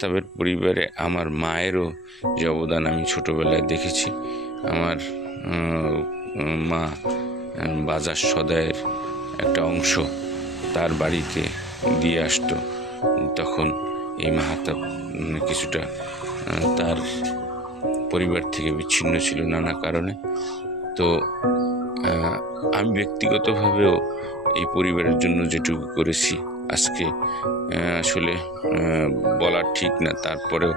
মাহতাবের পরিবারে আমার মায়েরও যে অবদান আমি ছোটোবেলায় দেখেছি। আমার মা বাজার সদাইয়ের একটা অংশ তার বাড়িতে দিয়ে আসতো। তখন এই মাহতাব কিছুটা তার পরিবার থেকে বিচ্ছিন্ন ছিল নানা কারণে। তো আমি ব্যক্তিগতভাবেও এই পরিবারের জন্য যেটুকু করেছি আজকে আসলে বলা ঠিক না। তারপরেও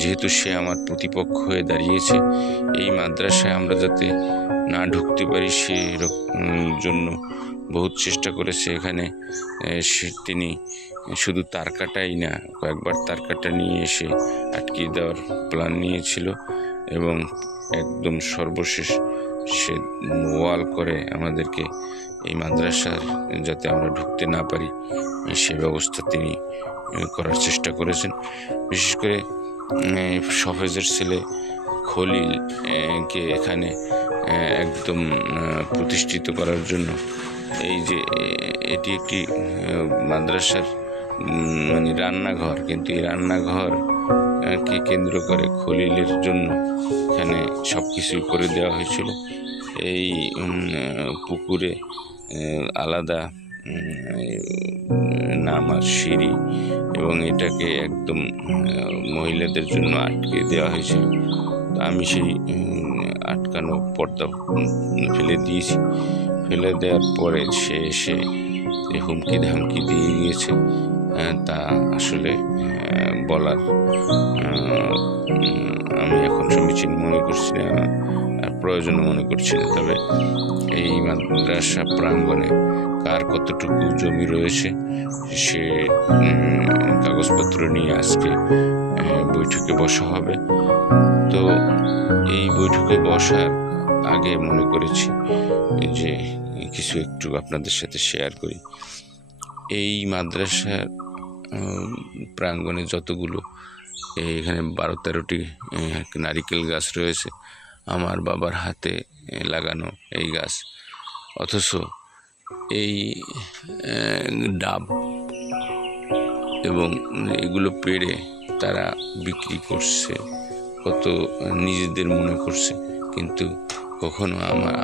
যেহেতু সে আমার প্রতিপক্ষ হয়ে দাঁড়িয়েছে, এই মাদ্রাসায় আমরা যাতে না ঢুকতে পারি সে জন্য বহুত চেষ্টা করেছে। এখানে তিনি শুধু তার কাটাই না, কয়েকবার তার কাটা নিয়ে এসে আটকিয়ে দেওয়ার প্ল্যান নিয়েছিল এবং একদম সর্বশেষ সে ওয়াল করে আমাদেরকে এই মাদ্রাসার যাতে আমরা ঢুকতে না পারি সে ব্যবস্থা তিনি করার চেষ্টা করেছেন। বিশেষ করে সফেজের ছেলে খলিলকে এখানে একদম প্রতিষ্ঠিত করার জন্য, এই যে এটি একটি মাদ্রাসার মানে রান্নাঘর, কিন্তু এই রান্নাঘরকে কেন্দ্র করে খলিলের জন্য এখানে সব কিছুই করে দেওয়া হয়েছিল। এই পুকুরে আলাদা নামার সিঁড়ি এবং এটাকে একদম মহিলাদের জন্য আটকে দেওয়া হয়েছিল। তো আমি সেই আটকানো পর্দা ফেলে দিয়েছি। ফেলে দেওয়ার পরে সে এসে হুমকি ধামকি দিয়ে গিয়েছে, তা আসলে বলার আমি এখন সমীচীন মনে করছি না, প্রয়োজন মনে করছি না। তবে এই মাদ্রাসা প্রাঙ্গণে কার কতটুকু জমি রয়েছে সে কাগজপত্র নিয়ে আজকে বৈঠকে বসা হবে। তো এই বৈঠকে বসার আগে মনে করেছি যে কিছু একটু আপনাদের সাথে শেয়ার করি। এই মাদ্রাসার প্রাঙ্গণে যতগুলো এখানে 12-13টি নারিকেল গাছ রয়েছে, আমার বাবার হাতে লাগানো এই গাছ, অথচ এই ডাব এবং এগুলো পেড়ে তারা বিক্রি করছে, কত নিজেদের মনে করছে, কিন্তু কখনো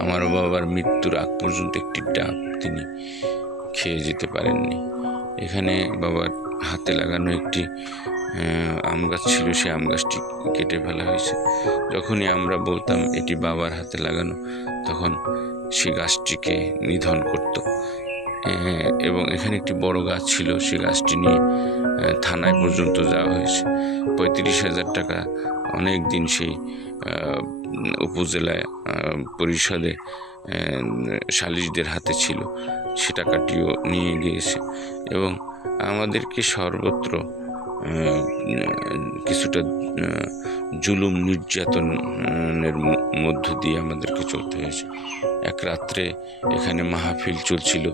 আমার বাবার মৃত্যুর আগ পর্যন্ত একটি ডাব তিনি খেয়ে যেতে পারেননি। এখানে বাবার হাতে লাগানো একটি আম গাছ ছিল, সেই আম গাছটি কেটে ফেলা হয়েছে। যখনই আমরা বলতাম এটি বাবার হাতে লাগানো, তখন সে গাছটিকে নিধন করত। এবং এখানে একটি বড় গাছ ছিল, সে গাছটি নিয়ে থানায় পর্যন্ত যাওয়া হয়েছে। 35,000 টাকা অনেক দিন সেই উপজেলায় পরিষদে সালিশদের হাতে ছিল, সে টাকাটিও নিয়ে গিয়েছে এবং আমাদেরকে সর্বত্র কিছুটা জুলুম নির্যাতনের মধ্য দিয়ে আমাদেরকে চলতে হয়েছে। এক রাত্রে এখানে মাহফিল চলছিল,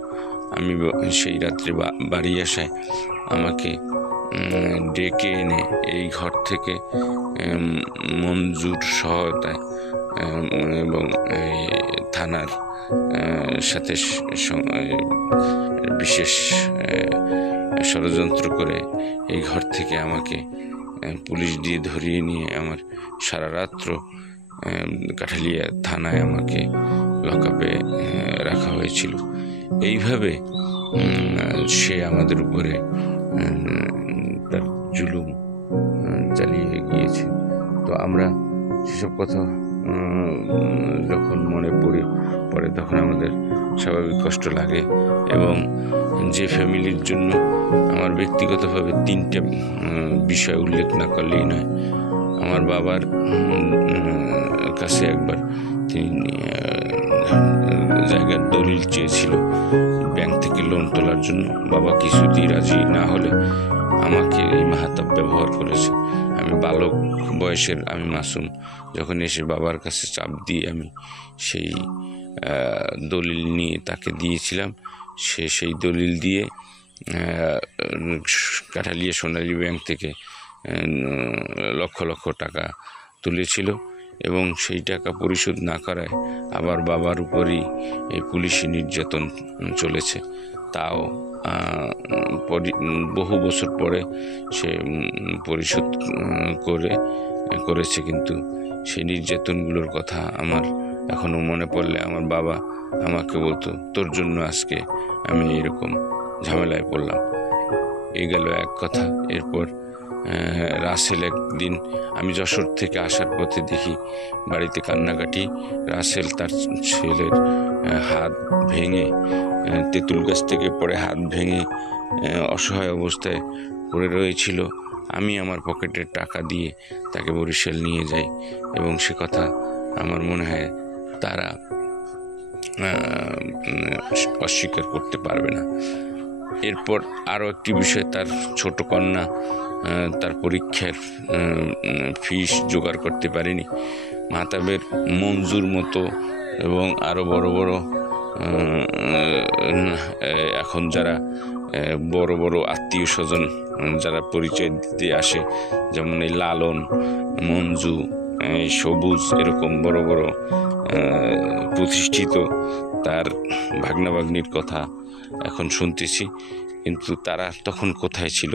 আমি সেই রাত্রে বাড়ি আসায় আমাকে ডেকে এনে এই ঘর থেকে মঞ্জুর সহায়তায় এবং থানার সাথে বিশেষ ষড়যন্ত্র করে এই ঘর থেকে আমাকে পুলিশ দিয়ে ধরিয়ে নিয়ে আমার সারা রাত্র কাঠালিয়া থানায় আমাকে লকআপে রাখা হয়েছিল। এইভাবে সে আমাদের উপরে তার জুলুম চালিয়ে গিয়েছে। তো আমরা সেসব কথা যখন মনে পড়ে তখন আমাদের স্বাভাবিক কষ্ট লাগে। এবং যে ফ্যামিলির জন্য আমার ব্যক্তিগতভাবে 3টে বিষয় উল্লেখ না করলেই নয়। আমার বাবার কাছে একবার তিনি জায়গার দলিল চেয়েছিল ব্যাংক থেকে লোন তোলার জন্য, বাবা কিছুতেই রাজি না হলে আমাকে এই মাহতাব ব্যবহার করেছে। আমি বালক বয়সের, আমি মাসুম, যখন এসে বাবার কাছে চাপ দিয়ে আমি সেই দলিল নিয়ে তাকে দিয়েছিলাম, সে সেই দলিল দিয়ে কাঠালিয়া সোনালী ব্যাংক থেকে লক্ষ লক্ষ টাকা তুলেছিল এবং সেই টাকা পরিশোধ না করায় আবার বাবার উপরই এই পুলিশি নির্যাতন চলেছে। তাও বহু বছর পরে সে পরিশোধ করেছে। কিন্তু সেই নির্যাতনগুলোর কথা আমার এখনও মনে পড়লে আমার বাবা আমাকে বলতো, তোর জন্য আজকে আমি এরকম ঝামেলায় পড়লাম। এই গেল এক কথা। এরপর রাসেল একদিন আমি যশোর থেকে আসার পথে দেখি বাড়িতে কান্নাকাটি। রাসেল তার ছেলের হাত ভেঙে, তেঁতুল গাছ থেকে পড়ে হাত ভেঙে অসহায় অবস্থায় পড়ে রয়েছিল। আমি আমার পকেটের টাকা দিয়ে তাকে বরিশাল নিয়ে যাই এবং সে কথা আমার মনে হয় তারা অস্বীকার করতে পারবে না। এরপর আরও একটি বিষয়, তার ছোট কন্যা তার পরীক্ষার ফিস জোগাড় করতে পারেনি। মাহতাবের মঞ্জুর মতো এবং আরও বড় বড় এখন যারা বড় বড় আত্মীয় স্বজন যারা পরিচয় দিতে আসে, যেমন এই লালন, মঞ্জু, সবুজ, এরকম বড় বড় প্রতিষ্ঠিত তার ভাগ্না ভাগ্নির কথা এখন শুনতেছি। কিন্তু তারা তখন কোথায় ছিল?